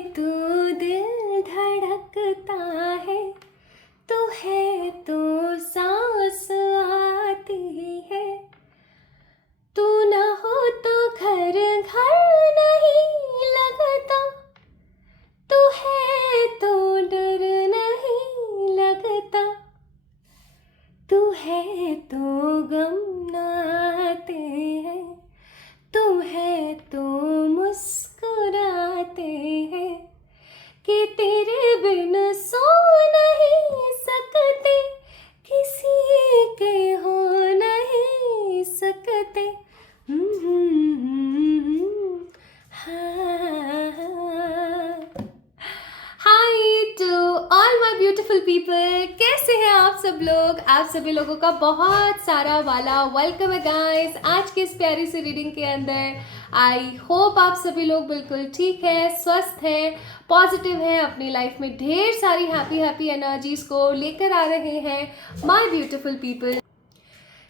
तू दिल धड़कता है, तू है तो सांस आती है, तू न हो तो घर घर नहीं लगता, तू है तो डर नहीं लगता, तू है तो गम न आते हैं, तू है तो मुस्कुराते हैं, कि तेरे बिन सो नहीं सकते, किसी के हो नहीं सकते। Hi to all my beautiful people, कैसे हैं आप सब लोग। आप सभी लोगों का बहुत सारा वाला वेलकम है गाइस आज की इस प्यारी सी रीडिंग के अंदर। आई होप आप सभी लोग बिल्कुल ठीक है, स्वस्थ हैं, पॉजिटिव हैं, अपनी लाइफ में ढेर सारी हैप्पी एनर्जीज को लेकर आ रहे हैं माय ब्यूटीफुल पीपल।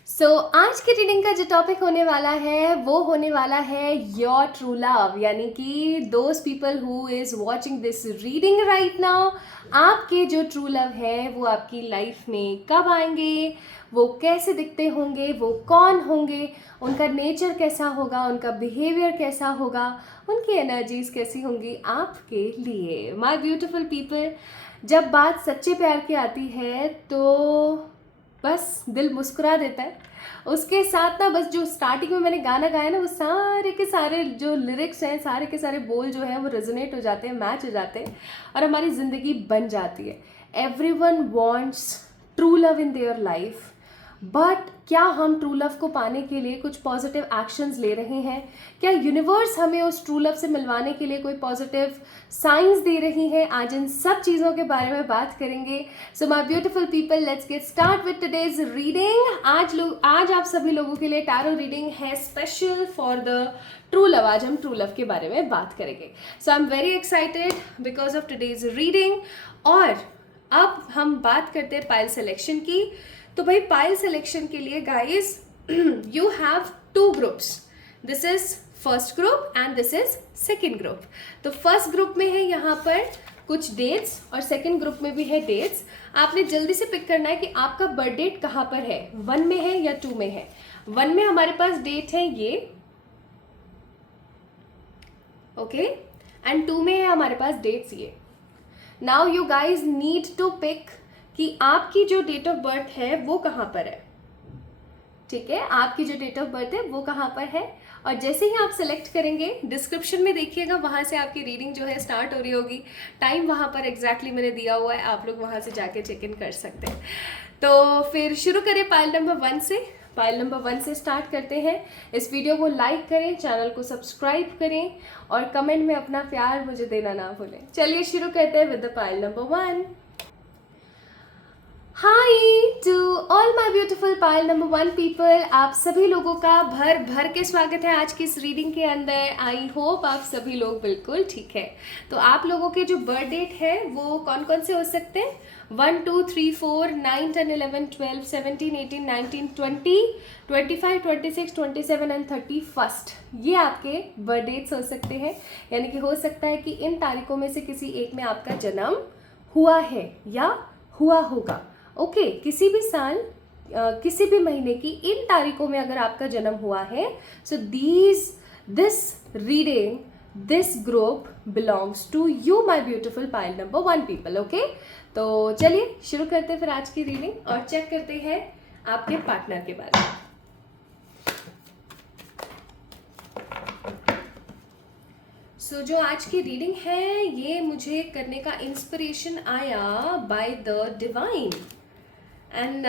सो आज की रीडिंग का जो टॉपिक होने वाला है वो होने वाला है योर ट्रू लव, यानी कि those people who is watching this reading right now, आपके जो ट्रू लव है वो आपकी लाइफ में कब आएंगे, वो कैसे दिखते होंगे, वो कौन होंगे, उनका नेचर कैसा होगा, उनका बिहेवियर कैसा होगा, उनकी एनर्जीज कैसी होंगी आपके लिए। माय ब्यूटीफुल पीपल, जब बात सच्चे प्यार की आती है तो बस दिल मुस्कुरा देता है। उसके साथ ना बस जो स्टार्टिंग में मैंने गाना गाया ना, वो सारे के सारे जो लिरिक्स हैं, सारे के सारे बोल जो हैं वो रेजोनेट हो जाते हैं, मैच हो जाते हैं और हमारी ज़िंदगी बन जाती है। Everyone wants true love in their life, but क्या हम ट्रू लव को पाने के लिए कुछ पॉजिटिव एक्शंस ले रहे हैं? क्या यूनिवर्स हमें उस ट्रू लव से मिलवाने के लिए कोई पॉजिटिव साइंस दे रही है? आज इन सब चीज़ों के बारे में बात करेंगे। So my beautiful people, let's get start with today's reading. आज आप सभी लोगों के लिए टैरो रीडिंग है special for the true love. आज हम ट्रू लव के बारे में बात करेंगे। So I am very excited because of today's reading. और अब हम बात करते हैं पाइल सिलेक्शन की। तो भाई पाइल सिलेक्शन के लिए guys you have two groups, this is first group and this is second group. तो फर्स्ट ग्रुप में है यहाँ पर कुछ डेट्स और सेकेंड ग्रुप में भी है डेट्स। आपने जल्दी से पिक करना है कि आपका बर्थ डेट कहाँ पर है, 1 में है या 2 में है। 1 में हमारे पास डेट है ये, ओके, एंड 2 में है हमारे पास डेट्स ये। Now you guys need to pick कि आपकी जो डेट ऑफ बर्थ है वो कहाँ पर है। ठीक है, आपकी जो डेट ऑफ बर्थ है वो कहाँ पर है। और जैसे ही आप सेलेक्ट करेंगे, डिस्क्रिप्शन में देखिएगा, वहाँ से आपकी रीडिंग जो है स्टार्ट हो रही होगी। टाइम वहाँ पर एग्जैक्टली मैंने दिया हुआ है, आप लोग वहाँ से जाके चेक इन कर सकते हैं। तो फिर शुरू करें पाइल नंबर 1 से। पाइल नंबर 1 से स्टार्ट करते हैं। इस वीडियो को लाइक करें, चैनल को सब्सक्राइब करें और कमेंट में अपना प्यार मुझे देना ना भूलें। चलिए शुरू करते हैं with the pile number 1। Hi to all my beautiful pile number 1 people, आप सभी लोगों का भर भर के स्वागत है आज की इस रीडिंग के अंदर। आई होप आप सभी लोग बिल्कुल ठीक है। तो आप लोगों के जो बर्थ डेट है वो कौन कौन से हो सकते हैं? 1, 2, 3, 4, 9, 10, 11, 12, 17, 18, 19, 20, 25, 26, 27 एंड 31st, ये आपके बर्थ डेट्स हो सकते हैं। यानी कि हो सकता है कि इन तारीखों में से किसी एक में आपका जन्म हुआ है या हुआ होगा। ओके, किसी भी साल किसी भी महीने की इन तारीखों में अगर आपका जन्म हुआ है, so this reading, this group belongs to you my beautiful pile number 1 people. Okay, तो चलिए शुरू करते हैं फिर आज की रीडिंग और चेक करते हैं आपके पार्टनर के बारे में। सो जो आज की रीडिंग है ये मुझे करने का इंस्पिरेशन आया बाय द डिवाइन एंड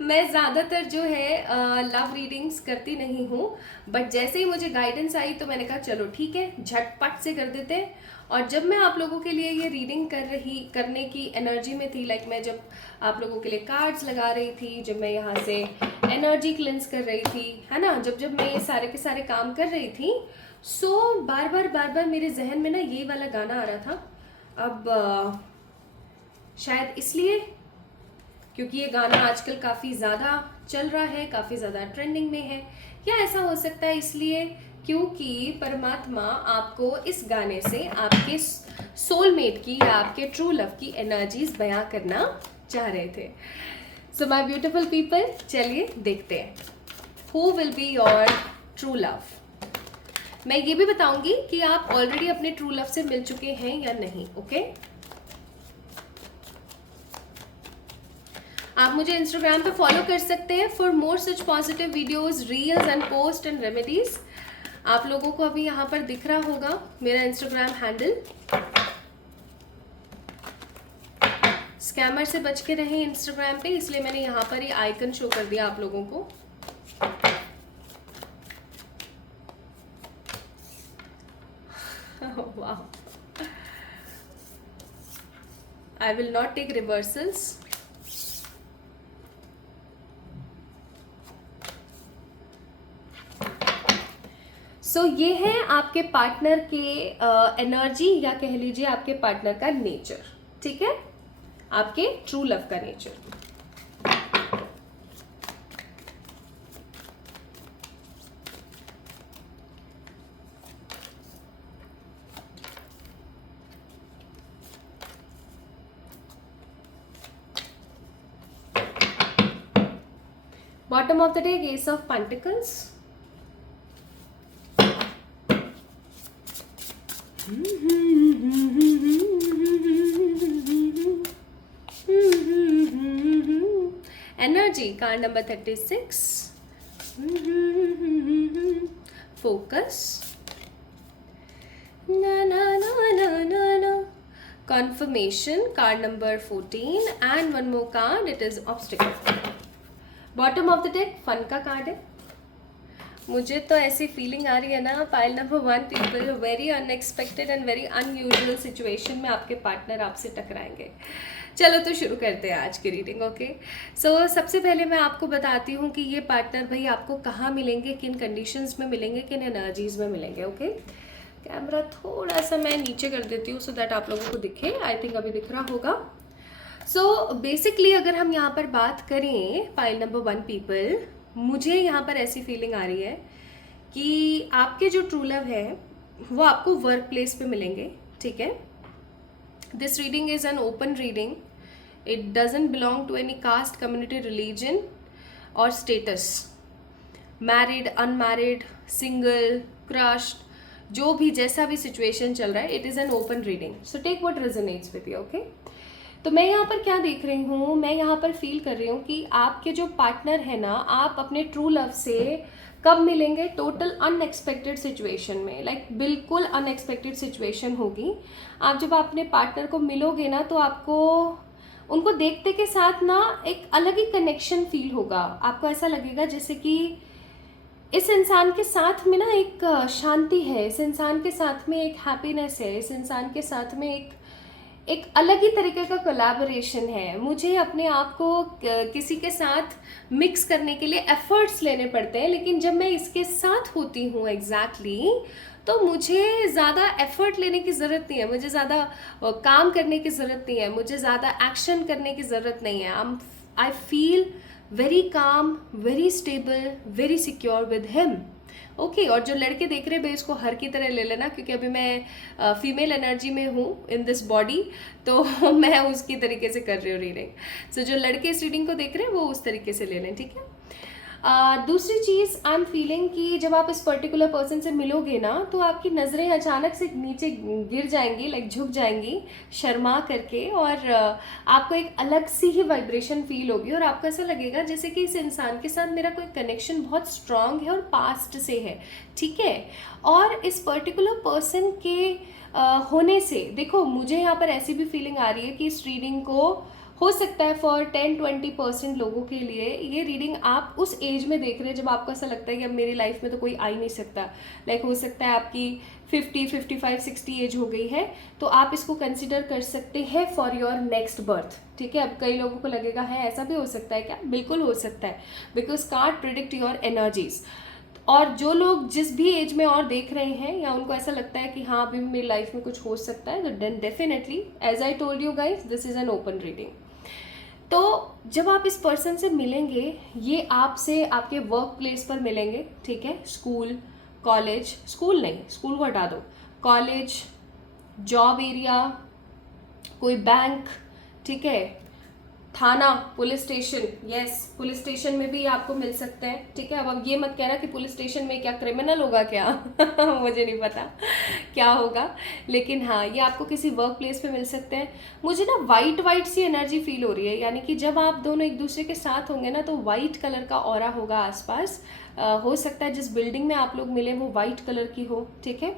मैं ज़्यादातर जो है लव रीडिंग्स करती नहीं हूँ, बट जैसे ही मुझे गाइडेंस आई तो मैंने कहा चलो ठीक है, झटपट से कर देते हैं। और जब मैं आप लोगों के लिए ये रीडिंग करने की एनर्जी में थी, लाइक मैं जब आप लोगों के लिए कार्ड्स लगा रही थी, जब मैं यहाँ से एनर्जी क्लेंस कर रही थी, है ना, जब मैं ये सारे के सारे काम कर रही थी, सो बार बार मेरे जहन में ना ये वाला गाना आ रहा था। अब शायद इसलिए क्योंकि ये गाना आजकल काफ़ी ज़्यादा चल रहा है, काफ़ी ज़्यादा ट्रेंडिंग में है, या ऐसा हो सकता है इसलिए क्योंकि परमात्मा आपको इस गाने से आपके सोलमेट की या आपके ट्रू लव की एनर्जीज बयां करना चाह रहे थे। सो माय ब्यूटीफुल पीपल, चलिए देखते हैं who will be your true love. मैं ये भी बताऊंगी कि आप ऑलरेडी अपने ट्रू लव से मिल चुके हैं या नहीं। ओके, आप मुझे इंस्टाग्राम पे फॉलो कर सकते हैं for more such positive videos, reels and post and remedies. आप लोगों को अभी यहाँ पर दिख रहा होगा मेरा इंस्टाग्राम हैंडल। स्कैमर से बच के रहें इंस्टाग्राम पे, इसलिए मैंने यहाँ पर ये आइकन शो कर दिया आप लोगों को। Wow. I will not take reversals. So ये है आपके पार्टनर के एनर्जी या कह लीजिए आपके पार्टनर का नेचर, ठीक है, आपके ट्रू लव का nature. Bottom of the deck, Ace of Pentacles. Energy, card number 36. Focus. Na na na na na na. Confirmation, card number 14, and one more card, it is Obstacle. Bottom of the deck fun का card है। मुझे तो ऐसी feeling आ रही है ना, pile number 1 people, very unexpected and very unusual situation में आपके पार्टनर आपसे टकराएंगे। चलो तो शुरू करते हैं आज की रीडिंग। ओके, सो सबसे पहले मैं आपको बताती हूँ कि ये पार्टनर भाई आपको कहाँ मिलेंगे, किन कंडीशंस में मिलेंगे, किन एनर्जीज में मिलेंगे। ओके, कैमरा थोड़ा सा मैं नीचे कर देती हूँ सो दैट आप लोगों को दिखे। आई थिंक अभी दिख रहा होगा। सो बेसिकली अगर हम यहाँ पर बात करें पाइल नंबर 1 पीपल, मुझे यहाँ पर ऐसी फीलिंग आ रही है कि आपके जो ट्रू लव है वो आपको वर्क प्लेस पे मिलेंगे, ठीक है। This reading is an open reading, it doesn't belong to any caste, community, religion और status, married, unmarried, single, crushed, जो भी जैसा भी सिचुएशन चल रहा है, it is an open reading, so take what resonates with you. Okay, तो मैं यहाँ पर क्या देख रही हूँ, मैं यहाँ पर फील कर रही हूँ कि आपके जो पार्टनर है ना, आप अपने ट्रू लव से कब मिलेंगे, टोटल अनएक्सपेक्टेड सिचुएशन में, लाइक बिल्कुल अनएक्सपेक्टेड सिचुएशन होगी। आप जब अपने पार्टनर को मिलोगे ना, तो आपको उनको देखते के साथ ना एक अलग ही कनेक्शन फील होगा। आपको ऐसा लगेगा जैसे कि इस इंसान के साथ में ना एक शांति है, इस इंसान के साथ में एक हैप्पीनेस है, इस इंसान के साथ में एक अलग ही तरीके का कोलैबोरेशन है। मुझे अपने आप को किसी के साथ मिक्स करने के लिए एफर्ट्स लेने पड़ते हैं, लेकिन जब मैं इसके साथ होती हूँ एग्जैक्टली तो मुझे ज़्यादा एफर्ट लेने की ज़रूरत नहीं है, मुझे ज़्यादा काम करने की ज़रूरत नहीं है, मुझे ज़्यादा एक्शन करने की ज़रूरत नहीं है। I feel very calm, very stable, very secure with him. Okay, और जो लड़के देख रहे हैं इसको हर की तरह ले लेना, क्योंकि अभी मैं फीमेल एनर्जी में हूँ इन दिस बॉडी, तो मैं उसकी तरीके से कर रही हूँ रीडिंग। सो जो लड़के इस रीडिंग को देख रहे हैं वो उस तरीके से ले लें, ठीक है। दूसरी चीज़ आई एम फीलिंग कि जब आप इस पर्टिकुलर पर्सन से मिलोगे ना, तो आपकी नज़रें अचानक से नीचे गिर जाएंगी, लाइक झुक जाएंगी शर्मा करके, और आपको एक अलग सी ही वाइब्रेशन फील होगी, और आपको ऐसा लगेगा जैसे कि इस इंसान के साथ मेरा कोई कनेक्शन बहुत स्ट्रांग है और पास्ट से है, ठीक है। और इस पर्टिकुलर पर्सन के होने से देखो, मुझे यहाँ पर ऐसी भी फीलिंग आ रही है कि इस रीडिंग को हो सकता है फॉर 10-20% लोगों के लिए ये रीडिंग आप उस एज में देख रहे हैं जब आपको ऐसा लगता है कि अब मेरी लाइफ में तो कोई आ ही नहीं सकता। लाइक हो सकता है आपकी 50, 55, 60 एज हो गई है, तो आप इसको कंसिडर कर सकते हैं फॉर योर नेक्स्ट बर्थ, ठीक है। अब कई लोगों को लगेगा है ऐसा भी हो सकता है क्या, बिल्कुल हो सकता है, because card predict your energies. और जो लोग जिस भी एज में और देख रहे हैं या उनको ऐसा लगता है कि हाँ अभी मेरी लाइफ में कुछ हो सकता है, तो then definitely as I told you guys, this is an open reading. तो जब आप इस पर्सन से मिलेंगे, ये आपसे आपके वर्क प्लेस पर मिलेंगे, ठीक है, स्कूल, कॉलेज, स्कूल नहीं, स्कूल को हटा दो, कॉलेज, जॉब एरिया, कोई बैंक, ठीक है, थाना, police station, yes police station में भी आपको मिल सकते हैं, ठीक है। अब ये मत कहना कि पुलिस स्टेशन में क्या क्रिमिनल होगा क्या मुझे नहीं पता क्या होगा, लेकिन हाँ ये आपको किसी वर्क प्लेस पे मिल सकते हैं। मुझे ना वाइट वाइट सी एनर्जी फील हो रही है, यानी कि जब आप दोनों एक दूसरे के साथ होंगे ना तो वाइट कलर का ऑरा होगा आसपास। हो सकता है जिस बिल्डिंग में आप लोग मिले वो वाइट कलर की हो, ठीक है।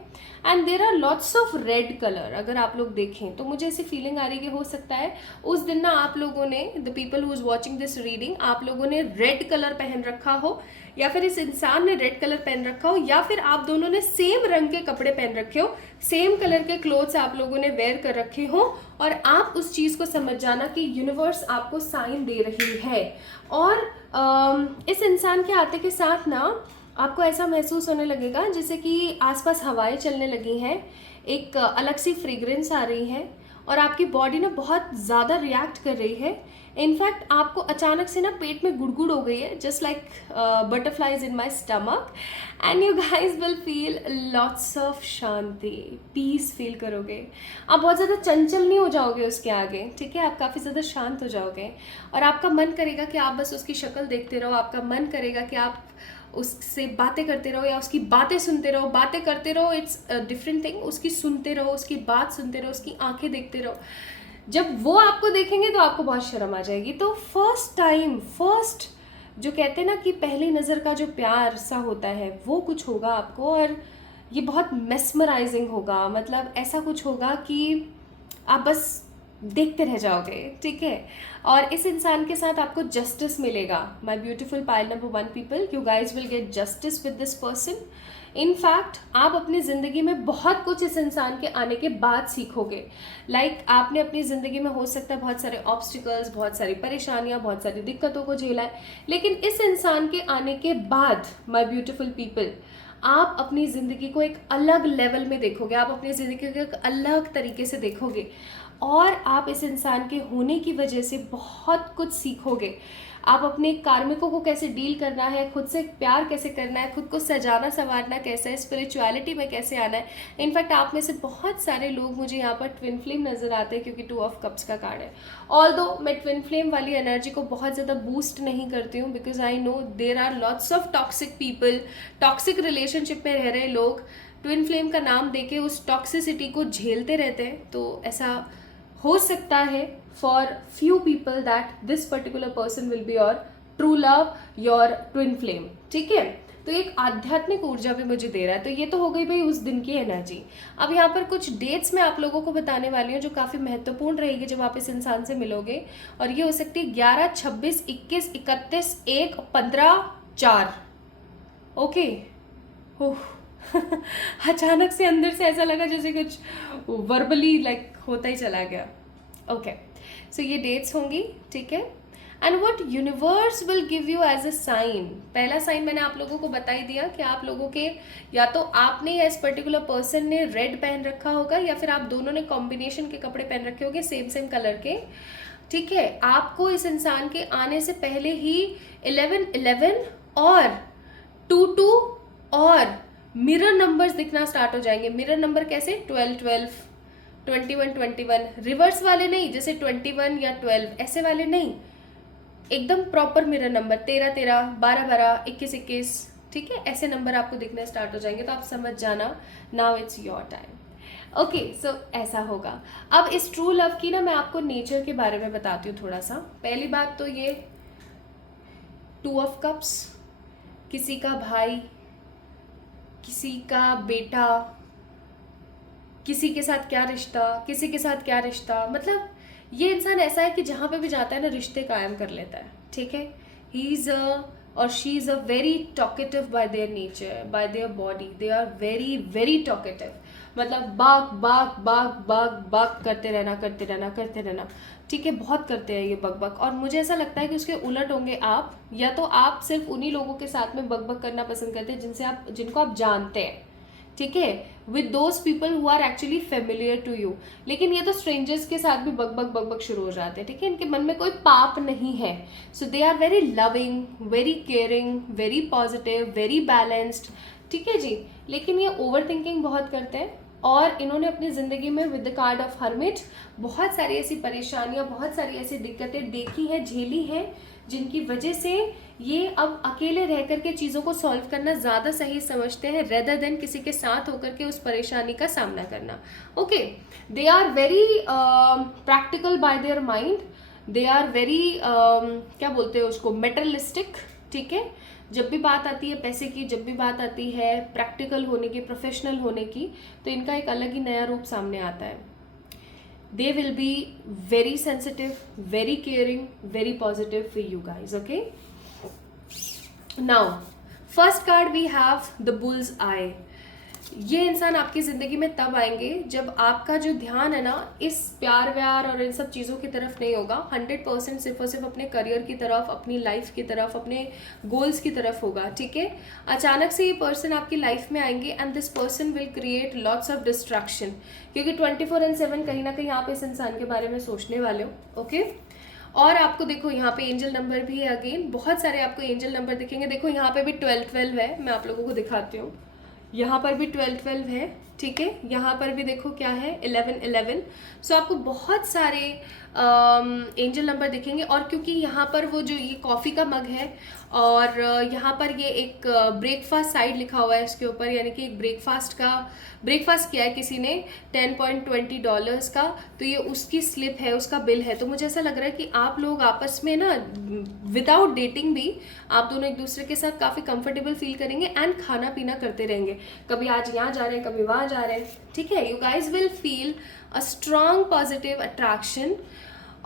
And there are lots of red colour, अगर आप लोग देखें तो मुझे ऐसी फीलिंग आ रही है कि हो सकता है उस दिन ना आप लोगों ने, the people who is watching this reading, आप लोगों ने रेड कलर पहन रखा हो, या फिर इस इंसान ने रेड कलर पहन रखा हो, या फिर आप दोनों ने सेम रंग के कपड़े पहन रखे हो, सेम कलर के क्लोथ्स आप लोगों ने वेयर कर रखे हो, और आप उस चीज़ को समझ जाना कि यूनिवर्स आपको साइन दे रही है। और इस इंसान के आते के साथ ना आपको ऐसा महसूस होने लगेगा जैसे कि आसपास हवाएं चलने लगी हैं, एक अलग सी फ्रेग्रेंस आ रही है, और आपकी बॉडी ना बहुत ज़्यादा रिएक्ट कर रही है। इनफैक्ट आपको अचानक से ना पेट में गुड़गुड़ हो गई है, just like butterflies in my stomach, and you guys will feel lots of Shanti, peace feel करोगे। आप बहुत ज़्यादा चंचल नहीं हो जाओगे उसके आगे, ठीक है, आप काफ़ी ज़्यादा शांत हो जाओगे, और आपका मन करेगा कि आप बस उसकी शक्ल देखते रहो, आपका मन करेगा कि आप उससे बातें करते रहो या उसकी बातें सुनते रहो। बातें करते रहो इट्स डिफरेंट थिंग, उसकी सुनते रहो, उसकी बात सुनते रहो, उसकी आंखें देखते रहो। जब वो आपको देखेंगे तो आपको बहुत शर्म आ जाएगी। तो फर्स्ट जो कहते हैं ना कि पहली नज़र का जो प्यार सा होता है वो कुछ होगा आपको, और ये बहुत मेस्मराइजिंग होगा, मतलब ऐसा कुछ होगा कि आप बस देखते रह जाओगे, ठीक है। और इस इंसान के साथ आपको जस्टिस मिलेगा, my beautiful pile number 1 people, you guys will get justice with this person. In fact आप अपनी ज़िंदगी में बहुत कुछ इस इंसान के आने के बाद सीखोगे। लाइक आपने अपनी ज़िंदगी में हो सकता है बहुत सारे ऑब्स्टिकल्स, बहुत सारी परेशानियाँ, बहुत सारी दिक्कतों को झेला है, लेकिन इस इंसान के आने के बाद माय ब्यूटीफुल पीपल आप अपनी ज़िंदगी को एक अलग लेवल में देखोगे, आप अपनी ज़िंदगी को एक अलग तरीके से देखोगे, और आप इस इंसान के होने की वजह से बहुत कुछ सीखोगे। आप अपने कार्मिकों को कैसे डील करना है, खुद से प्यार कैसे करना है, खुद को सजाना संवारना कैसा है, स्पिरिचुअलिटी में कैसे आना है। इनफैक्ट आप में से बहुत सारे लोग मुझे यहाँ पर ट्विन फ्लेम नज़र आते हैं, क्योंकि 2 ऑफ कप्स का कार्ड है। ऑल्दो मैं ट्विन फ्लेम वाली एनर्जी को बहुत ज़्यादा बूस्ट नहीं करती हूँ, because I know there are lots of toxic people, toxic relationship में रह रहे लोग ट्विन फ्लेम का नाम देके उस टॉक्सिसिटी को झेलते रहते हैं। तो ऐसा हो सकता है for few people that this particular person will be your true love, your twin flame, ठीक है। तो एक आध्यात्मिक ऊर्जा भी मुझे दे रहा है। तो ये तो हो गई भाई उस दिन की एनर्जी। अब यहाँ पर कुछ डेट्स मैं आप लोगों को बताने वाली हूँ जो काफ़ी महत्वपूर्ण रहेगी जब आप इस इंसान से मिलोगे, और ये हो सकती है 11, 26, 21, 31, 1, 15, 4। ओके, अचानक से अंदर से ऐसा लगा जैसे कुछ वर्बली लाइक होता ही चला गया। ओके, सो ये डेट्स होंगी, ठीक है। And what universe will give you as a sign, पहला साइन मैंने आप लोगों को बता ही दिया कि आप लोगों के या तो आपने या इस पर्टिकुलर पर्सन ने रेड पहन रखा होगा, या फिर आप दोनों ने कॉम्बिनेशन के कपड़े पहन रखे होंगे सेम कलर के, ठीक है। आपको इस इंसान के आने से पहले ही 11 और 22 और मिरर नंबर्स दिखना स्टार्ट हो जाएंगे। मिरर नंबर कैसे? 12, 21, रिवर्स वाले नहीं, जैसे 21 या 12 ऐसे वाले नहीं, एकदम प्रॉपर मिरर नंबर 13, 12, 21, ठीक है, ऐसे नंबर आपको दिखने स्टार्ट हो जाएंगे। तो आप समझ जाना, now it's your time. Okay, so ऐसा होगा। अब इस ट्रू लव की ना मैं आपको नेचर के बारे में बताती हूँ थोड़ा सा। पहली बात तो ये 2 ऑफ कप्स, किसी का भाई, किसी का बेटा, किसी के साथ क्या रिश्ता, किसी के साथ क्या रिश्ता, मतलब ये इंसान ऐसा है कि जहाँ पे भी जाता है ना रिश्ते कायम कर लेता है, ठीक है। ही इज़ और she is a very talkative by their nature, by their body, they are very very talkative. मतलब बाग करते रहना, ठीक है, बहुत करते हैं ये बक। और मुझे ऐसा लगता है कि उसके उलट होंगे आप, या तो आप सिर्फ उन्हीं लोगों के साथ में बक करना पसंद करते हैं जिनको आप जानते हैं, ठीक है, with those people who are actually familiar to you. लेकिन ये तो स्ट्रेंजर्स के साथ भी बक बक बक बक शुरू हो जाते हैं, ठीक है, इनके मन में कोई पाप नहीं है। So they are very loving, very caring, very positive, very balanced, ठीक है जी। लेकिन ये ओवर थिंकिंग बहुत करते हैं और इन्होंने अपनी ज़िंदगी में with the card of hermit बहुत सारी ऐसी परेशानियां, बहुत सारी ऐसी दिक्कतें देखी हैं, झेली हैं, जिनकी वजह से ये अब अकेले रह करके चीज़ों को सॉल्व करना ज़्यादा सही समझते हैं रेदर देन किसी के साथ होकर के उस परेशानी का सामना करना। Okay, they are very practical by their mind, they are very क्या बोलते हैं उसको, मेटरलिस्टिक, ठीक है। जब भी बात आती है पैसे की, जब भी बात आती है प्रैक्टिकल होने की, प्रोफेशनल होने की, तो इनका एक अलग ही नया रूप सामने आता है। They will be very sensitive, very caring, very positive for you guys. Okay, now first card we have the bull's eye. ये इंसान आपकी ज़िंदगी में तब आएंगे जब आपका जो ध्यान है ना इस प्यार व्यार और इन सब चीज़ों की तरफ नहीं होगा, 100% सिर्फ और सिर्फ अपने करियर की तरफ, अपनी लाइफ की तरफ, अपने गोल्स की तरफ होगा, ठीक है। अचानक से ये पर्सन आपकी लाइफ में आएंगे and this person will create lots of distraction, क्योंकि 24/7 कहीं ना कहीं आप इस इंसान के बारे में सोचने वाले हो। ओके, और आपको देखो यहाँ पे एंजल नंबर भी है, अगेन बहुत सारे आपको एंजल नंबर दिखेंगे। देखो यहाँ पे भी 12-12 है, मैं आप लोगों को दिखाती हूँ। यहाँ पर भी 12-12 है, ठीक है। यहाँ पर भी देखो क्या है, 11-11। सो आपको बहुत सारे एंजल नंबर दिखेंगे। और क्योंकि यहाँ पर वो जो ये कॉफ़ी का मग है और यहाँ पर ये एक ब्रेकफास्ट साइड लिखा हुआ है इसके ऊपर, यानी कि एक ब्रेकफास्ट किया है किसी ने $10.20 का, तो ये उसकी स्लिप है, उसका बिल है। तो मुझे ऐसा लग रहा है कि आप लोग आपस में ना विदाउट डेटिंग भी आप दोनों एक दूसरे के साथ काफ़ी कंफर्टेबल फील करेंगे एंड खाना पीना करते रहेंगे, कभी आज यहाँ जा रहे हैं, कभी वहाँ जा रहे हैं, ठीक है। You guys will feel a strong positive attraction.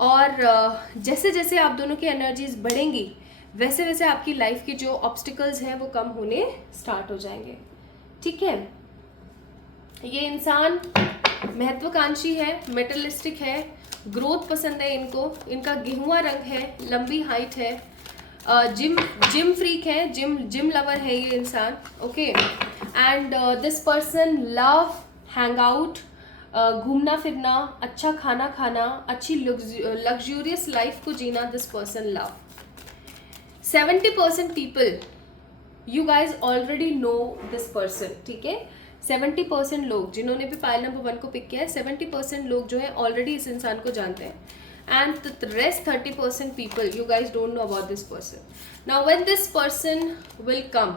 और जैसे जैसे आप दोनों की एनर्जीज बढ़ेंगी वैसे वैसे आपकी लाइफ की जो ऑब्स्टिकल्स हैं वो कम होने स्टार्ट हो जाएंगे, ठीक है। ये इंसान महत्वाकांक्षी है, मेटलिस्टिक है, ग्रोथ पसंद है इनको, इनका गेहुआ रंग है, लंबी हाइट है, जिम फ्रीक है, जिम लवर है ये इंसान। Okay, and this person love hang out, घूमना फिरना, अच्छा खाना खाना, अच्छी लग्जूरियस लाइफ को जीना this person love. 70% people you guys already know this person, ठीक है। 70% लोग जिन्होंने भी पाइल नंबर 1 को पिक किया है, 70% लोग जो है ऑलरेडी इस इंसान को जानते हैं and the rest 30% people you guys don't know about this person. Now when this person will come,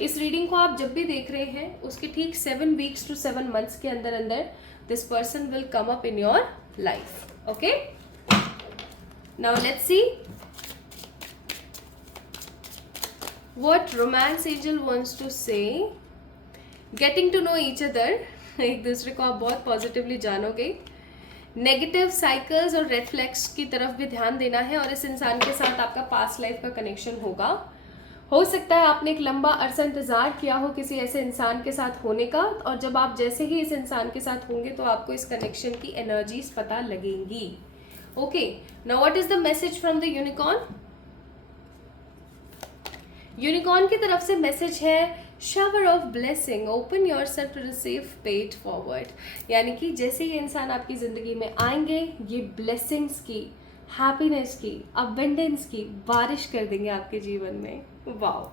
इस रीडिंग को आप जब भी देख रहे हैं उसके ठीक 7 weeks to 7 months के अंदर अंदर this person will come up in your life. Okay, now let's see what romance angel wants to say। getting to know each other, एक दूसरे को आप बहुत पॉजिटिवली जानोगे। नेगेटिव साइकिल्स और रेड फ्लैग्स की तरफ भी ध्यान देना है और इस इंसान के साथ आपका पास्ट लाइफ का कनेक्शन होगा। हो सकता है आपने एक लंबा अरसा इंतजार किया हो किसी ऐसे इंसान के साथ होने का, और जब आप जैसे ही इस इंसान के साथ होंगे तो आपको इस कनेक्शन की एनर्जीज पता लगेंगी। Okay, now what is the message from the unicorn. Unicorn की तरफ से मैसेज है shower of blessing, open yourself to receive paid forward. यानी कि जैसे ये इंसान आपकी ज़िंदगी में आएंगे ये ब्लेसिंग्स की, हैप्पीनेस की, अबेंडेंस की बारिश कर देंगे आपके जीवन में। Wow,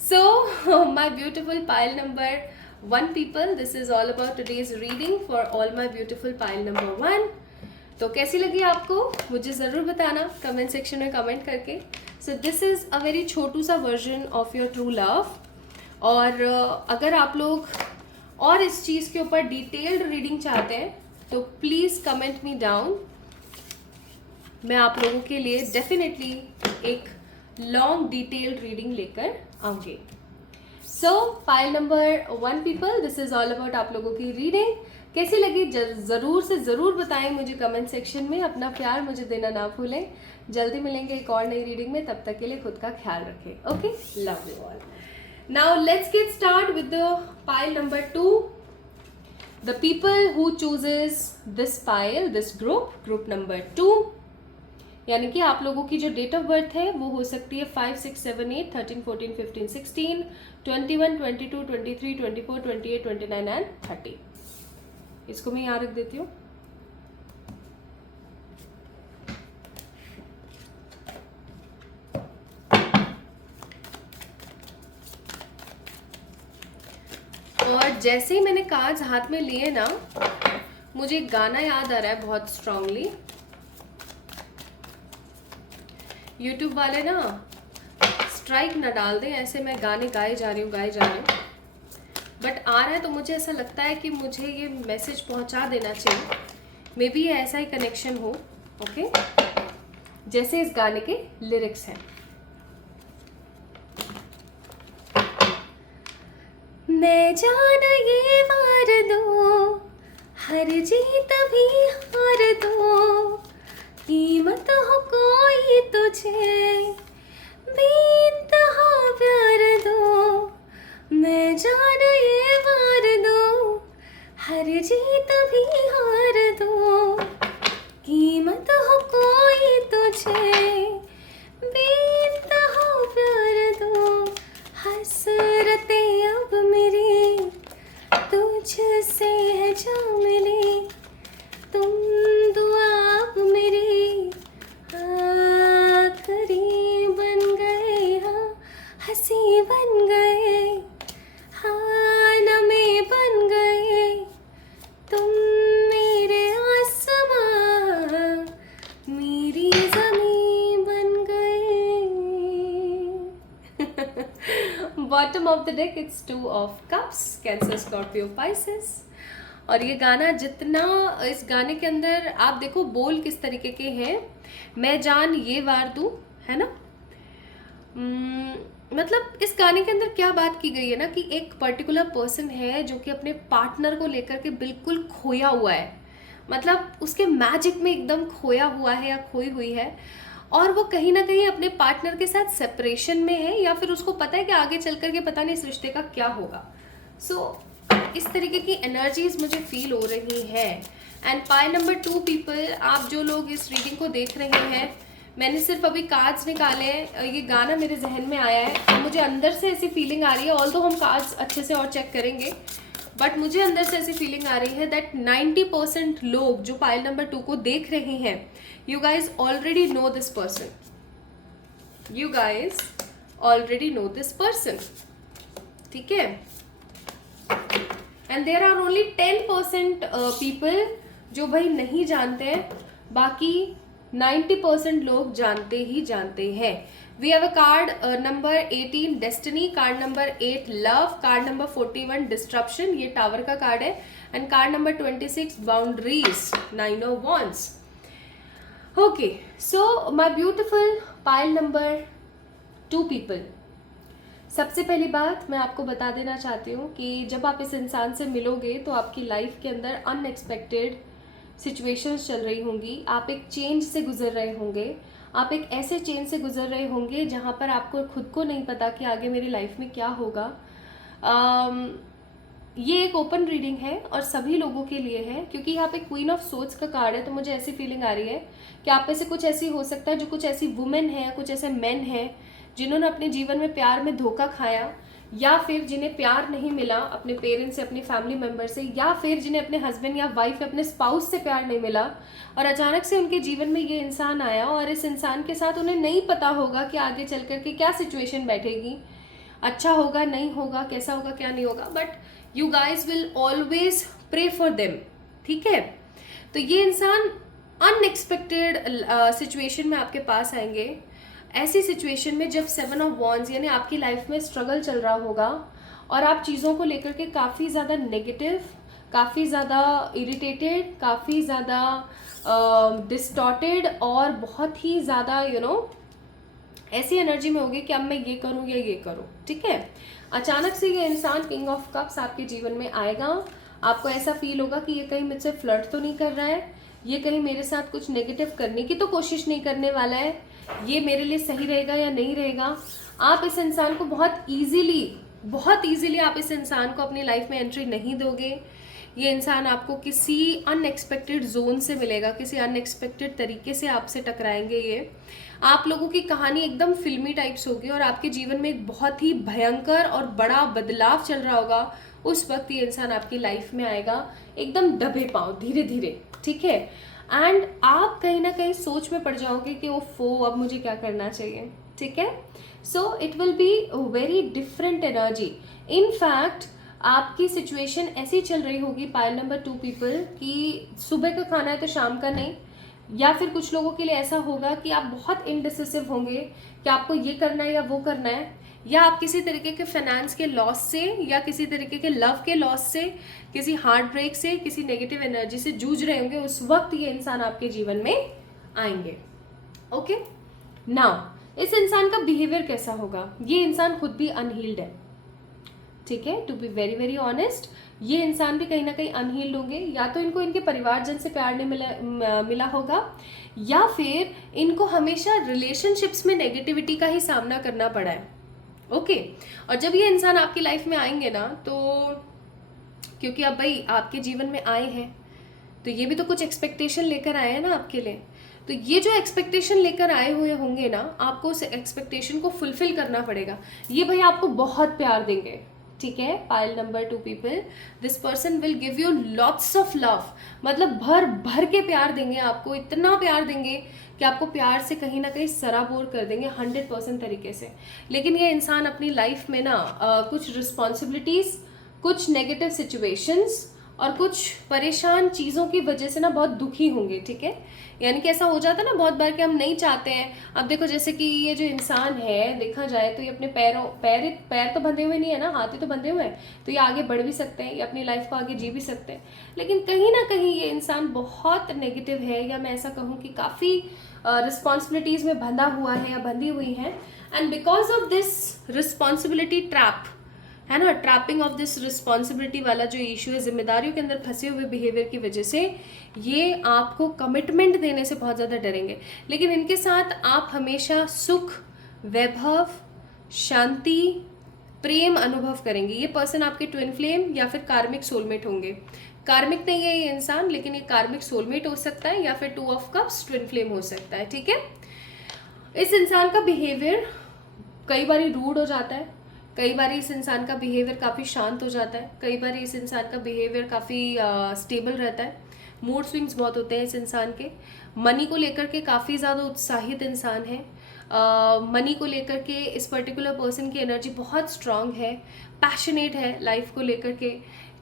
so my beautiful pile number 1 people, this is all about today's reading for all my beautiful pile number 1। तो कैसी लगी आपको मुझे ज़रूर बताना कमेंट सेक्शन में कमेंट करके। So this is a very छोटू सा version of your true love. और अगर आप लोग और इस चीज़ के ऊपर डिटेल्ड रीडिंग चाहते हैं तो प्लीज़ कमेंट मी डाउन, मैं आप लोगों के लिए डेफिनेटली एक लॉन्ग डिटेल्ड रीडिंग लेकर आऊँगी। सो pile number 1 people, this is all about आप लोगों की रीडिंग। कैसी लगी ज़रूर से ज़रूर बताएं मुझे कमेंट सेक्शन में। अपना प्यार मुझे देना ना भूलें। जल्दी मिलेंगे एक और नई रीडिंग में, तब तक के लिए खुद का ख्याल रखें। Okay, love you all. Now let's get start with the pile number 2। The people who chooses this pile, this group number 2, यानी कि आप लोगों की जो डेट ऑफ बर्थ है वो हो सकती है 5, 6, 7, 8, 13, 14, 15, 16, 21, 22, 23, 24, 28, 29 एंड 30। इसको मैं यहाँ रख देती हूँ। और जैसे ही मैंने कार्ड्स हाथ में लिए ना, मुझे एक गाना याद आ रहा है बहुत स्ट्रांगली। यूट्यूब वाले ना स्ट्राइक ना डाल दें, ऐसे मैं गाने गाए जा रही हूँ बट आ रहा है तो मुझे ऐसा लगता है कि मुझे ये मैसेज पहुंचा देना चाहिए। मे बी ये ऐसा ही कनेक्शन हो। ओके, जैसे इस गाने के लिरिक्स हैं। मैं जान ये वार दो, हर जीत भी हार दो, कीमत हो कोई तुझे, बेइंतहा प्यार दो। मैं जान ये वार दो, हर जीत भी हार दो, कीमत हो कोई तुझे, बेइंतहा प्यार दो। हसरतें अब मेरी तुझसे है जा मिली, तुम दुआ अब मेरी आखिरी बन गए, हाँ हंसी बन गए, हाँ नमे बन गए, तुम मेरे आसमां, मेरी ज़मीं बन गए। Bottom of the deck it's 2 of cups, cancer, Scorpio, Pisces. और ये गाना जितना, इस गाने के अंदर आप देखो बोल किस तरीके के हैं। मैं जान ये वार दूं, है ना। मतलब इस गाने के अंदर क्या बात की गई है ना कि एक पर्टिकुलर पर्सन है जो कि अपने पार्टनर को लेकर के बिल्कुल खोया हुआ है, मतलब उसके मैजिक में एकदम खोया हुआ है या खोई हुई है, और वो कहीं ना कहीं अपने पार्टनर के साथ सेपरेशन में है, या फिर उसको पता है कि आगे चल करके पता नहीं इस रिश्ते का क्या होगा। इस तरीके की एनर्जीज मुझे फील हो रही है। एंड पाइल नंबर 2 पीपल, आप जो लोग इस रीडिंग को देख रहे हैं, मैंने सिर्फ अभी कार्ड्स निकाले हैं, ये गाना मेरे जहन में आया है और मुझे अंदर से ऐसी फीलिंग आ रही है, ऑल्दो हम कार्ड्स अच्छे से और चेक करेंगे, बट मुझे अंदर से ऐसी फीलिंग आ रही है दैट 90% लोग जो पाइल नंबर 2 को देख रहे हैं, you guys already know this person, you guys already know this person, ठीक है। And there are only 10% people जो भाई नहीं जानते हैं, बाकी 90% लोग जानते ही जानते हैं। We have a card number 18 destiny, card number 8 love, card number 41 disruption, ये टावर का कार्ड है, and card number 26 boundaries, 9 of wands. Okay, so my beautiful pile number 2 people, सबसे पहली बात मैं आपको बता देना चाहती हूँ कि जब आप इस इंसान से मिलोगे तो आपकी लाइफ के अंदर अनएक्सपेक्टेड सिचुएशंस चल रही होंगी, आप एक चेंज से गुजर रहे होंगे, आप एक ऐसे चेंज से गुजर रहे होंगे जहाँ पर आपको खुद को नहीं पता कि आगे मेरी लाइफ में क्या होगा। ये एक ओपन रीडिंग है और सभी लोगों के लिए है, क्योंकि यहाँ पे क्वीन ऑफ सोर्ड्स का कार्ड है, तो मुझे ऐसी फीलिंग आ रही है कि आप में से कुछ ऐसी हो सकता है, जो कुछ ऐसी वुमेन है, कुछ ऐसे मेन हैं जिन्होंने अपने जीवन में प्यार में धोखा खाया, या फिर जिन्हें प्यार नहीं मिला अपने पेरेंट्स से, अपने फैमिली मेम्बर से, या फिर जिन्हें अपने हस्बैंड या वाइफ या अपने स्पाउस से प्यार नहीं मिला और अचानक से उनके जीवन में ये इंसान आया, और इस इंसान के साथ उन्हें नहीं पता होगा कि आगे चल कर के क्या सिचुएशन बैठेगी, अच्छा होगा नहीं होगा, कैसा होगा क्या नहीं होगा, but you guys will always pray for them, ठीक है। तो ये इंसान अनएक्सपेक्टेड सिचुएशन में आपके पास आएंगे, ऐसी सिचुएशन में जब 7 ऑफ वॉन्ड्स यानी आपकी लाइफ में स्ट्रगल चल रहा होगा और आप चीज़ों को लेकर के काफ़ी ज़्यादा नेगेटिव, काफ़ी ज़्यादा इरिटेटेड, काफ़ी ज़्यादा डिस्टॉर्टेड और बहुत ही ज़्यादा ऐसी एनर्जी में होगी कि अब मैं ये करूँ या ये करूँ, ठीक है। अचानक से ये इंसान किंग ऑफ कप्स आपके जीवन में आएगा, आपको ऐसा फील होगा कि ये कहीं मुझसे फ्लर्ट तो नहीं कर रहा है, ये कहीं मेरे साथ कुछ नेगेटिव करने की तो कोशिश नहीं करने वाला है, ये मेरे लिए सही रहेगा या नहीं रहेगा। आप इस इंसान को बहुत इजीली आप इस इंसान को अपनी लाइफ में एंट्री नहीं दोगे, ये इंसान आपको किसी अनएक्सपेक्टेड जोन से मिलेगा, किसी अनएक्सपेक्टेड तरीके से आपसे टकराएंगे। ये आप लोगों की कहानी एकदम फिल्मी टाइप्स होगी और आपके जीवन में एक बहुत ही भयंकर और बड़ा बदलाव चल रहा होगा। उस वक्त ये इंसान आपकी लाइफ में आएगा एकदम दबे पाँव, धीरे धीरे, ठीक है। एंड आप कहीं ना कहीं सोच में पड़ जाओगे कि ओफो अब मुझे क्या करना चाहिए, ठीक है। So it will be very different energy. In fact आपकी सिचुएशन ऐसी चल रही होगी पाइल नंबर 2 पीपल कि सुबह का खाना है तो शाम का नहीं, या फिर कुछ लोगों के लिए ऐसा होगा कि आप बहुत इनडिसिसिव होंगे कि आपको ये करना है या वो करना है, या आप किसी तरीके के फाइनेंस के लॉस से या किसी तरीके के लव के लॉस से, किसी हार्ट ब्रेक से, किसी नेगेटिव एनर्जी से जूझ रहे होंगे। उस वक्त ये इंसान आपके जीवन में आएंगे। ओके, नाउ इस इंसान का बिहेवियर कैसा होगा? ये इंसान खुद भी अनहील्ड है, ठीक है। To be very very honest, ये इंसान भी कहीं ना कहीं अनहील्ड होंगे। या तो इनको इनके परिवारजन से प्यार नहीं मिला होगा, या फिर इनको हमेशा रिलेशनशिप्स में नेगेटिविटी का ही सामना करना पड़ा है। ओके, और जब ये इंसान आपकी लाइफ में आएंगे ना, तो क्योंकि अब भाई आपके जीवन में आए हैं तो ये भी तो कुछ एक्सपेक्टेशन लेकर आए हैं ना आपके लिए। तो ये जो एक्सपेक्टेशन लेकर आए हुए होंगे ना, आपको उस एक्सपेक्टेशन को फुलफिल करना पड़ेगा। ये भाई आपको बहुत प्यार देंगे, ठीक है। Pile number 2 people, this person will give you lots of love, मतलब भर भर के प्यार देंगे आपको, इतना प्यार देंगे कि आपको प्यार से कहीं ना कहीं सराबोर कर देंगे 100% तरीके से। लेकिन ये इंसान अपनी लाइफ में ना कुछ रिस्पॉन्सिबिलिटीज, कुछ नेगेटिव सिचुएशंस और कुछ परेशान चीज़ों की वजह से ना बहुत दुखी होंगे, ठीक है। यानी कि ऐसा हो जाता है ना बहुत बार कि हम नहीं चाहते हैं। अब देखो जैसे कि ये जो इंसान है, देखा जाए तो ये अपने पैर तो बंधे हुए नहीं है ना, हाथ ही तो बंधे हुए हैं, तो ये आगे बढ़ भी सकते हैं, ये अपनी लाइफ को आगे जी भी सकते हैं। लेकिन कहीं ना कहीं ये इंसान बहुत नेगेटिव है, या मैं ऐसा कहूँ कि काफ़ी रिस्पॉन्सिबिलिटीज़ में बंधा हुआ है या बंधी हुई है। And because of this responsibility trap है ना, ट्रैपिंग ऑफ दिस रिस्पॉन्सिबिलिटी वाला जो इशू है, जिम्मेदारियों के अंदर फंसे हुए बिहेवियर की वजह से ये आपको कमिटमेंट देने से बहुत ज़्यादा डरेंगे। लेकिन इनके साथ आप हमेशा सुख, वैभव, शांति, प्रेम अनुभव करेंगे। ये पर्सन आपके ट्विन फ्लेम या फिर कार्मिक सोलमेट होंगे। कार्मिक नहीं है ये इंसान, लेकिन ये कार्मिक सोलमेट हो सकता है, या फिर 2 ऑफ कप्स ट्विन फ्लेम हो सकता है, ठीक है। इस इंसान का बिहेवियर कई बार रूड हो जाता है, कई बार इस इंसान का बिहेवियर काफ़ी शांत हो जाता है, कई बार इस इंसान का बिहेवियर काफ़ी स्टेबल रहता है। मूड स्विंग्स बहुत होते हैं इस इंसान के। मनी को लेकर के काफ़ी ज़्यादा उत्साहित इंसान है। मनी को लेकर के इस पर्टिकुलर पर्सन की एनर्जी बहुत स्ट्रांग है, पैशनेट है लाइफ को लेकर के,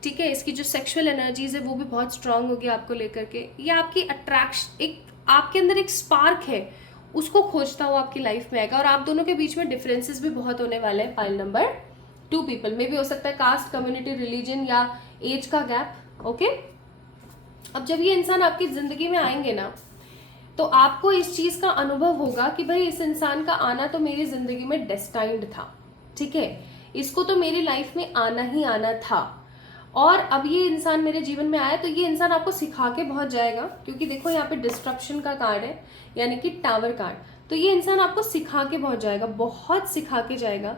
ठीक है। इसकी जो सेक्सुअल एनर्जीज है वो भी बहुत स्ट्रांग होगी आपको लेकर के। ये आपकी अट्रैक्शन, एक आपके अंदर एक स्पार्क है, उसको खोजता हुआ आपकी लाइफ में आएगा। और आप दोनों के बीच में डिफरेंसेस भी बहुत होने वाले हैं। पाइल नंबर 2 पीपल में भी हो सकता है कास्ट, कम्युनिटी, रिलीजन या एज का गैप। ओके, अब जब ये इंसान आपकी जिंदगी में आएंगे ना, तो आपको इस चीज का अनुभव होगा कि भाई इस इंसान का आना तो मेरी जिंदगी में डेस्टाइन्ड था, ठीक है। इसको तो मेरी लाइफ में आना ही आना था, और अब ये इंसान मेरे जीवन में आया तो ये इंसान आपको सिखा के बहुत जाएगा। क्योंकि देखो यहाँ पे डिस्ट्रक्शन का कार्ड है, यानी कि टावर कार्ड। तो ये इंसान आपको सिखा के बहुत जाएगा, बहुत सिखा के जाएगा।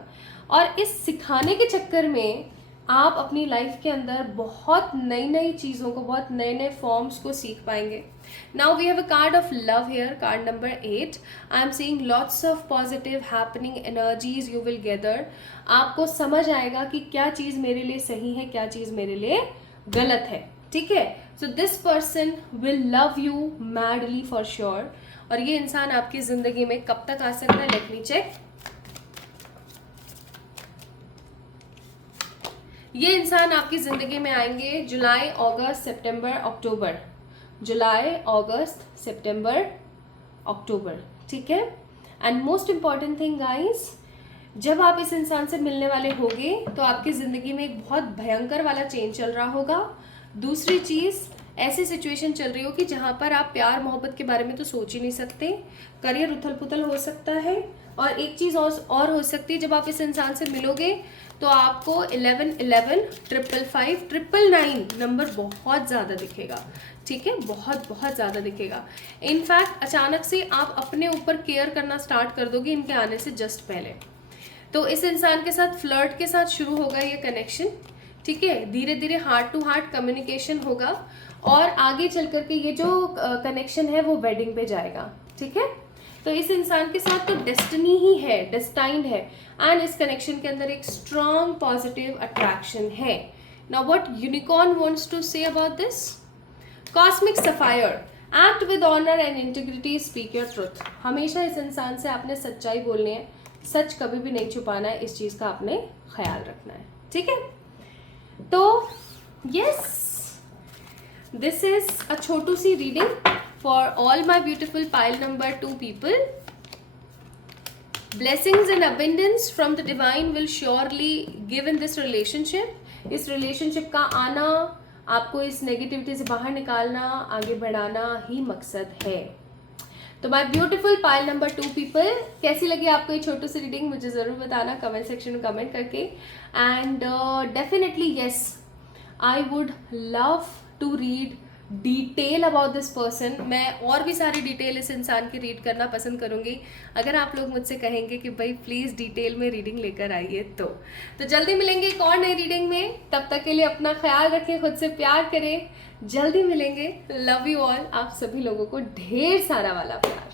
और इस सिखाने के चक्कर में आप अपनी लाइफ के अंदर बहुत नई नई चीज़ों को, बहुत नए नए फॉर्म्स को सीख पाएंगे। Now we have a card of love here, card number 8। I am seeing lots of positive happening energies you will gather. आपको समझ आएगा कि क्या चीज़ मेरे लिए सही है, क्या चीज़ मेरे लिए गलत है, ठीक है। So this person will love you madly for sure. और ये इंसान आपकी जिंदगी में कब तक आ सकता है? Let me check. ये इंसान आपकी जिंदगी में आएंगे जुलाई, अगस्त, सितंबर, अक्टूबर। जुलाई, अगस्त, सितंबर, अक्टूबर, ठीक है। And most important thing guys, जब आप इस इंसान से मिलने वाले होंगे तो आपकी जिंदगी में एक बहुत भयंकर वाला चेंज चल रहा होगा। दूसरी चीज, ऐसी सिचुएशन चल रही होगी जहां पर आप प्यार मोहब्बत के बारे में तो सोच ही नहीं सकते, करियर उथल पुथल हो सकता है। और एक चीज और हो सकती है, जब आप इस इंसान से मिलोगे तो आपको 11, 11, 555, 999 नंबर बहुत ज़्यादा दिखेगा, ठीक है। बहुत बहुत ज़्यादा दिखेगा। इनफैक्ट अचानक से आप अपने ऊपर केयर करना स्टार्ट कर दोगे इनके आने से जस्ट पहले। तो इस इंसान के साथ फ्लर्ट के साथ शुरू होगा ये कनेक्शन, ठीक है, धीरे धीरे हार्ट टू हार्ट कम्युनिकेशन होगा और आगे चल करके ये जो कनेक्शन है वो वेडिंग पे जाएगा। ठीक है, तो इस इंसान के साथ तो डेस्टिनी ही है, डेस्टाइंड है, एंड इस कनेक्शन के अंदर एक स्ट्रॉन्ग पॉजिटिव अट्रैक्शन है। Now what unicorn wants to say about this? Cosmic sapphire, act with honour and integrity, speak your truth. हमेशा इस इंसान से आपने सच्चाई बोलनी है, सच कभी भी नहीं छुपाना है, इस चीज़ का आपने ख्याल रखना है। ठीक है, तो यस, दिस इज अ छोटू सी reading for all my beautiful pile number 2 people. Blessings and abundance from the divine will surely give in this relationship। इस रिलेशनशिप का आना, आपको इस नेगेटिविटी से बाहर निकालना, आगे बढ़ाना ही मकसद है। तो my beautiful pile number 2 people, कैसी लगी आपको ये छोटी सी रीडिंग? मुझे ज़रूर बताना कमेंट सेक्शन में कमेंट करके। And definitely yes, I would love to read detail about this person. मैं और भी सारी डिटेल इस इंसान की रीड करना पसंद करूँगी अगर आप लोग मुझसे कहेंगे कि भाई प्लीज़ डिटेल में रीडिंग लेकर आइए। तो जल्दी मिलेंगे एक और नई रीडिंग में, तब तक के लिए अपना ख्याल रखें, खुद से प्यार करें। जल्दी मिलेंगे, लव यू ऑल। आप सभी लोगों को ढेर सारा वाला प्यार।